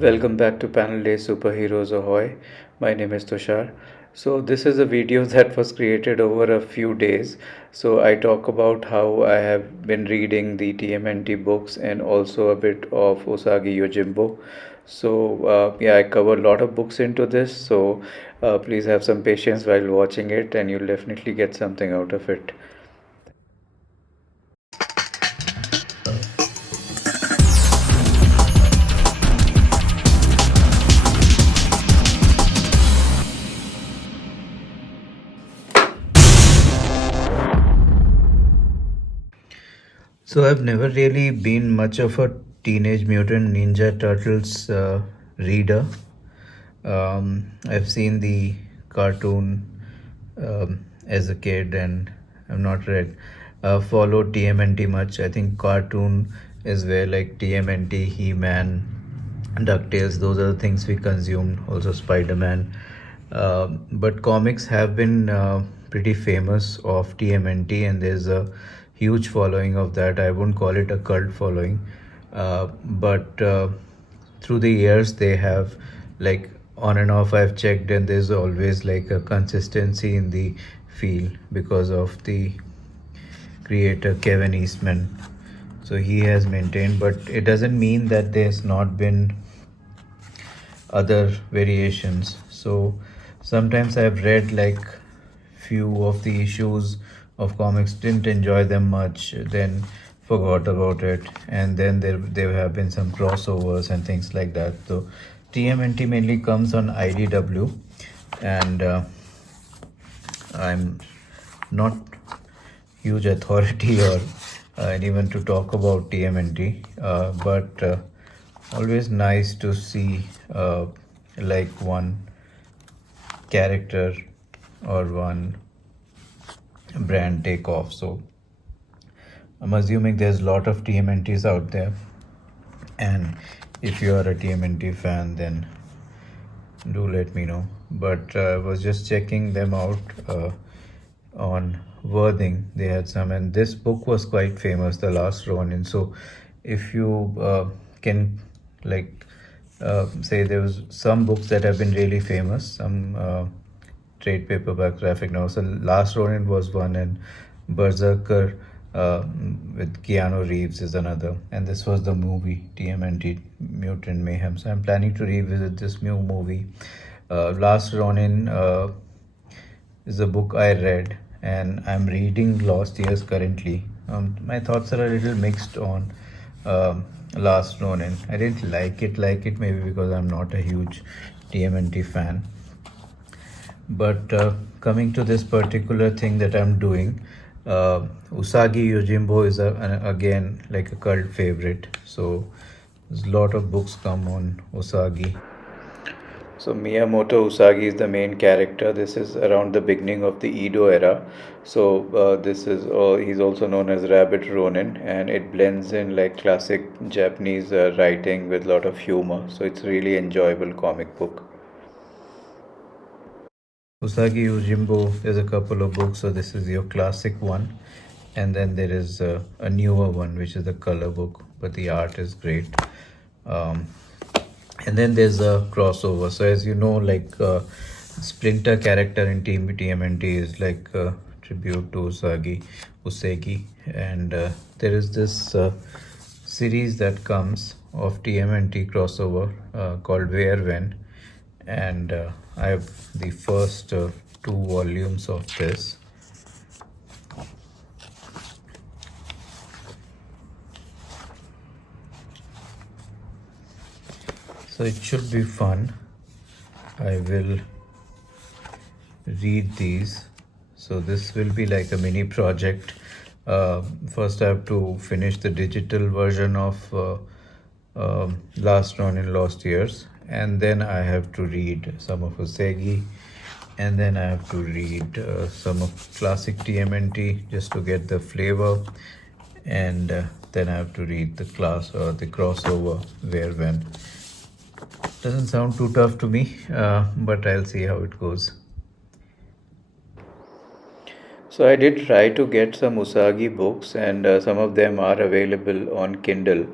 Welcome back to Panel Day Superheroes Ahoy. My name is Tushar. So, this is a video that was created over a few days. So, I talk about how I have been reading the TMNT books and also a bit of Usagi Yojimbo. So, yeah, I cover a lot of books into this. So, please have some patience while watching it, and you'll definitely get something out of it. So I've never really been much of a Teenage Mutant Ninja Turtles reader. I've seen the cartoon as a kid, and I've not read followed TMNT much. I think cartoon is where like TMNT, He-Man, DuckTales, those are the things we consumed. Also Spider-Man. But comics have been pretty famous of TMNT, and there's a huge following of that. I wouldn't call it a cult following, but through the years they have like on and off I've checked, and there's always like a consistency in the field because of the creator Kevin Eastman. So he has maintained, but it doesn't mean that there's not been other variations. So sometimes I've read like few of the issues of comics, didn't enjoy them much, then forgot about it, and then there have been some crossovers and things like that. So TMNT mainly comes on IDW, and I'm not huge authority or anyone to talk about TMNT, but always nice to see like one character or one brand take off. So I'm assuming there's a lot of TMNTs out there, and if you are a TMNT fan, then do let me know. But I was just checking them out on Worthing. They had some, and this book was quite famous, The Last Ronin. So if you can like say there was some books that have been really famous, some trade paperback graphic novels. So Last Ronin was one, and Berserker with Keanu Reeves is another. And this was the movie TMNT Mutant Mayhem. So I'm planning to revisit this new movie. Last Ronin is a book I read, and I'm reading Lost Years currently. My thoughts are a little mixed on Last Ronin. I didn't like it maybe because I'm not a huge TMNT fan. But coming to this particular thing that I'm doing, Usagi Yojimbo is again like a cult favorite. So there's a lot of books come on Usagi. So Miyamoto Usagi is the main character. This is around the beginning of the Edo era. So this is he's also known as Rabbit Ronin, and it blends in like classic Japanese writing with a lot of humor. So it's really enjoyable comic book. Usagi Yojimbo, there's a couple of books. So this is your classic one, and then there is a newer one, which is the color book, but the art is great. Um, and then there's a crossover. So as you know, like Splinter character in Team TMNT is like a tribute to Usagi, and there is this series that comes of TMNT crossover called WhereWhen, and I have the first two volumes of this. So it should be fun. I will read these. So this will be like a mini project. First, I have to finish the digital version of Last Ronin Lost Years, and then I have to read some of Usagi, and then I have to read some of classic TMNT just to get the flavor, and then I have to read the class or the crossover WhereWhen. Doesn't sound too tough to me, but I'll see how it goes. So I did try to get some Usagi books, and some of them are available on Kindle.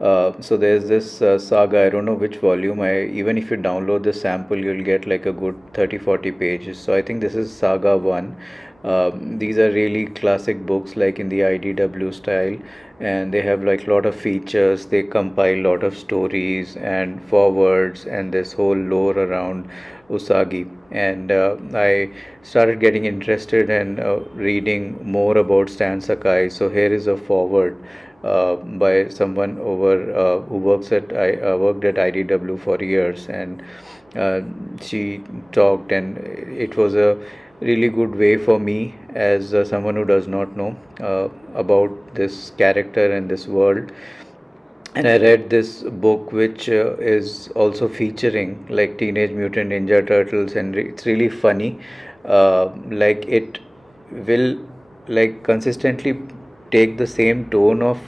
So there's this saga. I don't know which volume. I even if you download the sample, you'll get like a good 30-40 pages. So I think this is Saga 1. These are really classic books, like in the IDW style, and they have like a lot of features. They compile a lot of stories and forwards and this whole lore around Usagi. And I started getting interested in reading more about Stan Sakai. So here is a forward by someone over who worked at IDW for years, and uh, she talked, and it was a really good way for me as someone who does not know about this character and this world. And I read this book which is also featuring like Teenage Mutant Ninja Turtles, and it's really funny. Like it will like consistently take the same tone of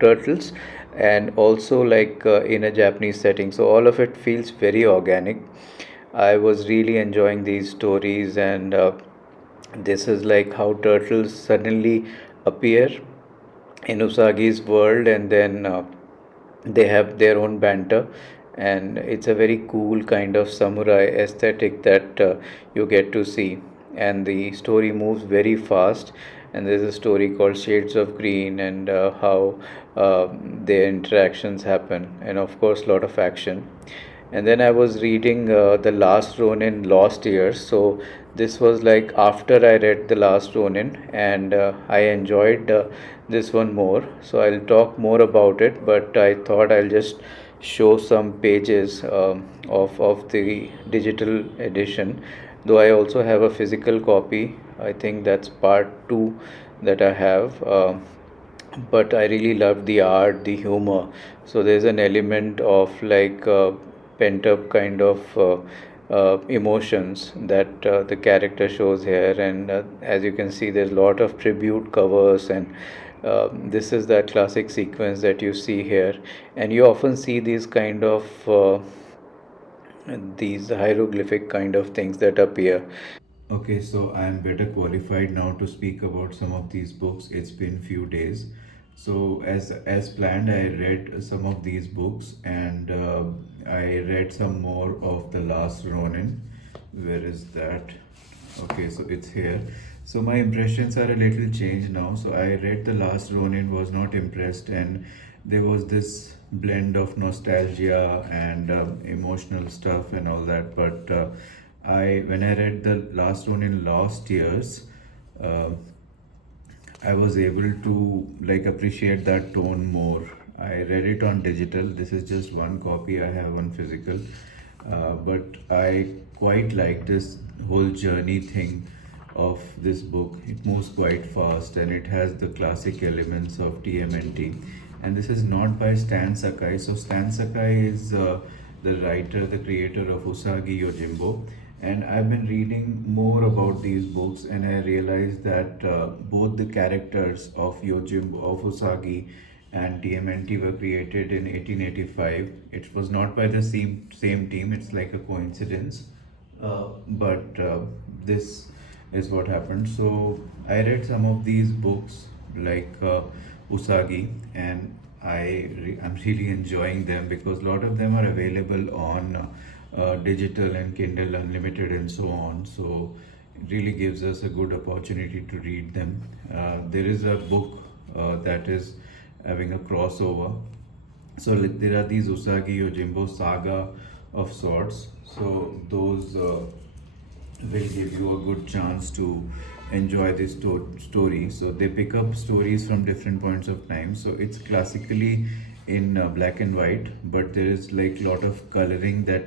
Turtles, and also like in a Japanese setting. So all of it feels very organic. I was really enjoying these stories, and this is like how turtles suddenly appear in Usagi's world, and then they have their own banter, and it's a very cool kind of samurai aesthetic that you get to see. And the story moves very fast, and there's a story called Shades of Green, and how their interactions happen, and of course, a lot of action. And then I was reading The Last Ronin Lost Years. So this was like after I read The Last Ronin, and I enjoyed this one more. So I'll talk more about it, but I thought I'll just show some pages of the digital edition. Though I also have a physical copy. I think that's part two that I have. But I really loved the art, the humor. So there's an element of like pent up kind of emotions that the character shows here, and as you can see, there's a lot of tribute covers, and this is that classic sequence that you see here, and you often see these kind of these hieroglyphic kind of things that appear. Okay, so I am better qualified now to speak about some of these books. It's been few days. So as planned, I read some of these books, and I read some more of The Last Ronin. Where is that? Okay, so it's here. So my impressions are a little changed now. So I read The Last Ronin, was not impressed, and there was this blend of nostalgia and emotional stuff and all that. But I when I read The Last Ronin last years, uh, I was able to like appreciate that tone more. I read it on digital. This is just one copy. I have one physical, but I quite like this whole journey thing of this book. It moves quite fast, and it has the classic elements of TMNT. And this is not by Stan Sakai. So Stan Sakai is the writer, the creator of Usagi Yojimbo, and I've been reading more about these books, and I realized that both the characters of Yojimbo, of Usagi, and TMNT were created in 1885. It was not by the same team, it's like a coincidence. But this is what happened. So I read some of these books like Usagi, and I'm really enjoying them because a lot of them are available on digital and Kindle Unlimited and so on. So it really gives us a good opportunity to read them. There is a book that is having a crossover. So like, there are these Usagi Yojimbo saga of sorts. So those will give you a good chance to enjoy this story. So they pick up stories from different points of time. So it's classically in black and white, but there is like a lot of coloring that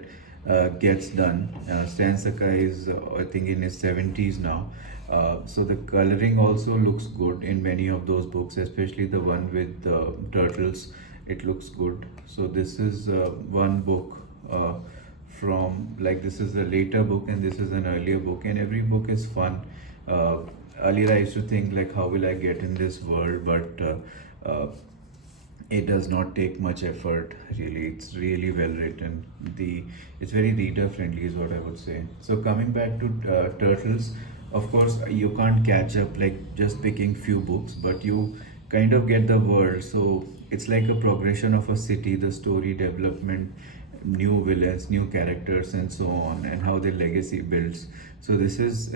gets done. Stan Sakai is, I think, in his 70s now. So the coloring also looks good in many of those books, especially the one with the turtles. It looks good. So this is one book. From like this is a later book and this is an earlier book, and every book is fun. uh, Earlier I used to think like how will I get in this world, but it does not take much effort really. It's really well written. The It's very reader friendly is what I would say. So coming back to turtles, of course you can't catch up like just picking few books, but you kind of get the world. So it's like a progression of a city, the story development, new villains, new characters, and so on, and how their legacy builds. So this is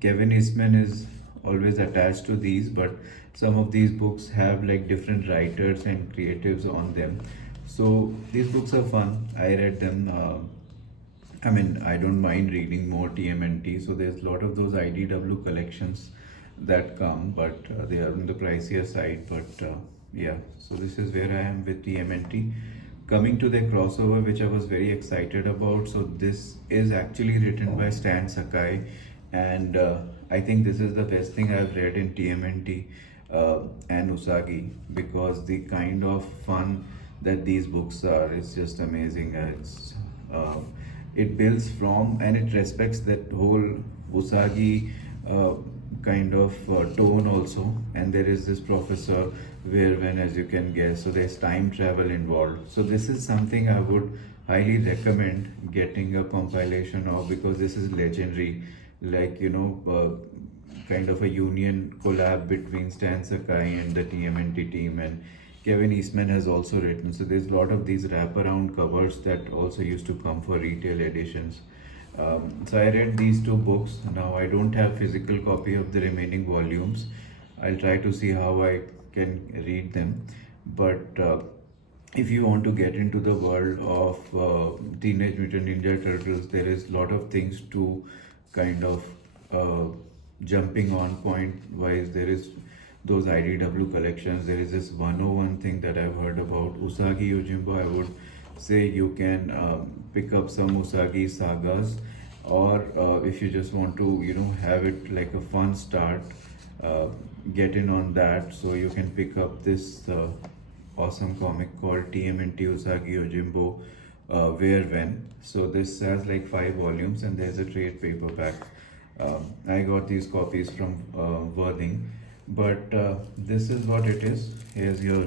Kevin Eastman is always attached to these, but some of these books have like different writers and creatives on them. So these books are fun. I read them. I mean, I don't mind reading more TMNT. So there's a lot of those IDW collections that come, but they are on the pricier side. But yeah, so this is where I am with TMNT. Coming to the crossover, which I was very excited about. So this is actually written by Stan Sakai, and I think this is the best thing I've read in TMNT and Usagi, because the kind of fun that these books are is just amazing. Uh, it builds from and it respects that whole Usagi uh, kind of tone also. And there is this professor WhereWhen, as you can guess, so there's time travel involved. So this is something I would highly recommend getting a compilation of, because this is legendary. Like, kind of a union collab between Stan Sakai and the TMNT team, and Kevin Eastman has also written. So there's a lot of these wraparound covers that also used to come for retail editions. So I read these two books. Now I don't have physical copy of the remaining volumes. I'll try to see how I can read them. But if you want to get into the world of Teenage Mutant Ninja Turtles, there is a lot of things to kind of jumping on point wise. There is those IDW collections. There is this 101 thing that I've heard about Usagi Yojimbo. I would say you can pick up some Usagi sagas, or if you just want to have it like a fun start, uh, get in on that. So you can pick up this awesome comic called TMNT Usagi Yojimbo, WhereWhen. So this has like 5 volumes, and there's a trade paperback. I got these copies from Worthing, but this is what it is. Here's your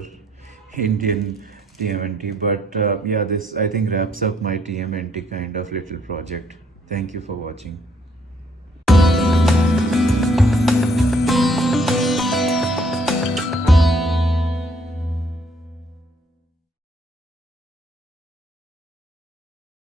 Indian TMNT. But yeah, this I think wraps up my TMNT kind of little project. Thank you for watching.